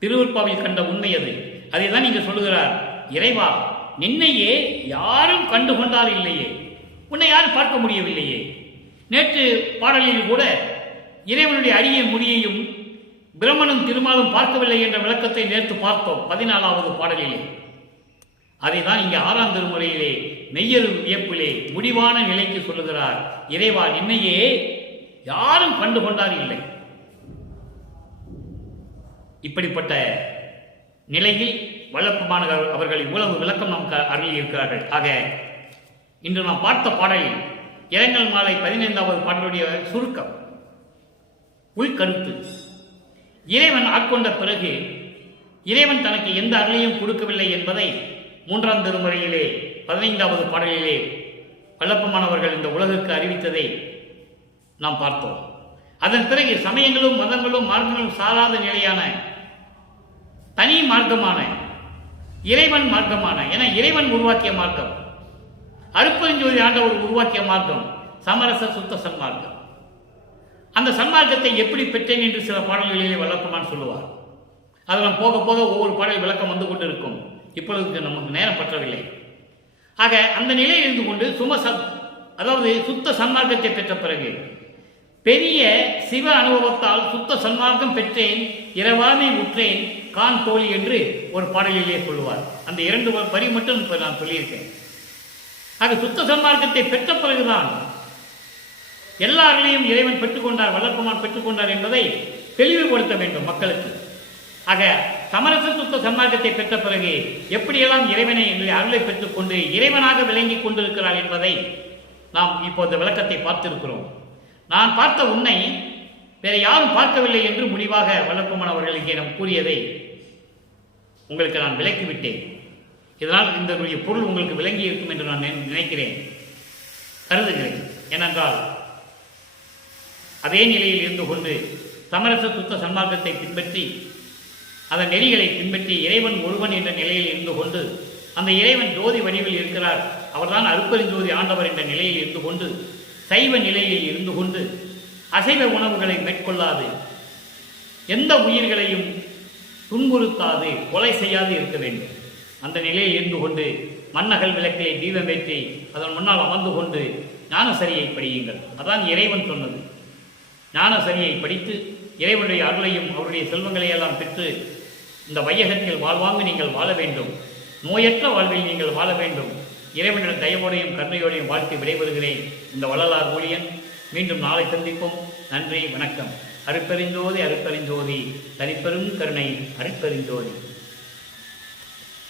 திருவருட்பாவில் கண்ட உண்மை அது. அதை தான் இங்கே சொல்லுகிறார். இறைவா, நின்னையே யாரும் கண்டுகொண்டார் இல்லையே, உன்னை யாரும் பார்க்க முடியவில்லையே. நேற்று பாடலில் கூட இறைவனுடைய அடியை முடியையும் பிரம்மனும் திருமாலும் பார்க்கவில்லை என்ற விளக்கத்தை நேற்று பார்த்தோம் 14வது பாடலிலே. அதை தான் இங்கே 6ஆம் திருமுறையிலே மெய்யரு வியப்பிலே முடிவான நிலைக்கு சொல்லுகிறார். இறைவா, நின்னையே யாரும் கண்டுகொண்டார் இல்லை. இப்படிப்பட்ட நிலையில் வல்லப்பமான அவர்கள் இவ்வளவு விளக்கம் நமக்கு அருளில் இருக்கிறார்கள். ஆக இன்று நாம் பார்த்த பாடலில் இரங்கல் மாலை 15வது பாடலுடைய சுருக்கம், உள்கருத்து. இறைவன் ஆட்கொண்ட பிறகு இறைவன் தனக்கு எந்த அருளையும் கொடுக்கவில்லை என்பதை 3ஆம் திருமுறையிலே 15வது பாடலிலே வல்லப்பமானவர்கள் இந்த உலகுக்கு அறிவித்ததை நாம் பார்த்தோம். அதன் பிறகு சமயங்களும் மதங்களும் மார்க்கங்களும் சாராத நிலையான தனி மார்க்கமான இறைவன் மார்க்கமான என இறைவன் உருவாக்கிய மார்க்கம், அருட்பெருஞ்சோதி ஆண்டவர் உருவாக்கிய மார்க்கம் சமரச சுத்த சன்மார்க்கம். அந்த சன்மார்க்கத்தை எப்படி பெற்றேன் என்று சில பாடல்களிலே வல்லப்பமான் சொல்லுவார். அதெல்லாம் போக போக ஒவ்வொரு பாடல் விளக்கம் வந்து கொண்டு இருக்கும். இப்பொழுது நமக்கு நேரம் பற்றவில்லை. ஆக அந்த நிலையில் இருந்து கொண்டு அதாவது சுத்த சன்மார்க்கத்தை பெற்ற பிறகு பெரிய சிவ அனுபவத்தால் சுத்த சன்மார்க்கம் பெற்றேன், இரவாமை உற்றேன் கான் தோழி என்று ஒரு பாடலிலே சொல்லுவார். அந்த 2 வரி மட்டும் இப்ப நான் சொல்லியிருக்கேன். ஆக சுத்த சன்மார்க்கத்தை பெற்ற பிறகுதான் எல்லாரிலையும் இறைவன் பெற்றுக்கொண்டார், வல்லப்பமான் பெற்றுக்கொண்டார் என்பதை தெளிவுபடுத்த வேண்டும் மக்களுக்கு. ஆக சமரச சுத்த சன்மார்க்கத்தை பெற்ற பிறகு எப்படியெல்லாம் இறைவனை அருளை பெற்றுக்கொண்டு இறைவனாக விளங்கி கொண்டிருக்கிறார் என்பதை நாம் இப்போது விளக்கத்தை பார்த்திருக்கிறோம். நான் பார்த்த உன்னை வேற யாரும் பார்க்கவில்லை என்று முடிவாக வல்லப்பமான் அவர்கள் இங்கே நாம் கூறியதை உங்களுக்கு நான் விளக்கிவிட்டேன். இதனால் இந்த பொருள் உங்களுக்கு விளங்கி இருக்கும் என்று நான் நினைக்கிறேன், கருதுகிறேன். ஏனென்றால் அதே நிலையில் இருந்து கொண்டு சமரச சுத்த சன்மார்க்கத்தை பின்பற்றி அதன் நெறிகளை பின்பற்றி இறைவன் ஒருவன் என்ற நிலையில் இருந்து கொண்டு அந்த இறைவன் ஜோதி வடிவில் இருக்கிறார், அவர்தான் அருட்பெருஞ்சோதி ஆண்டவர் என்ற நிலையில் இருந்து கொண்டு சைவ நிலையில் இருந்து கொண்டு அசைவ உணவுகளை மேற்கொள்ளாது, எந்த உயிர்களையும் துன்புறுத்தாது, கொலை செய்யாது இருக்க வேண்டும். அந்த நிலையில் இருந்து கொண்டு மண்ணகல் விளக்கை தீபமேற்றி அதன் முன்னால் அமர்ந்து கொண்டு ஞானசரியை படியுங்கள். அதான் இறைவன் சொன்னது. ஞானசரியை படித்து இறைவனுடைய அருளையும் அவருடைய செல்வங்களை எல்லாம் பெற்று இந்த வையகத்தில் வாழ்வாங்கு நீங்கள் வாழ வேண்டும், நோயற்ற வாழ்வில் நீங்கள் வாழ வேண்டும். இறைவனுடைய தயவோடையும் கருணையோடையும் வாழ்த்து விடைபெறுகிறேன். இந்த வள்ளலார் ஊழியன். மீண்டும் நாளை சந்திப்போம். நன்றி, வணக்கம். அருட்பெருஞ்சோதி அருட்பெருஞ்சோதி, தனிப்பெரும் கருணை அருட்பெருஞ்சோதி.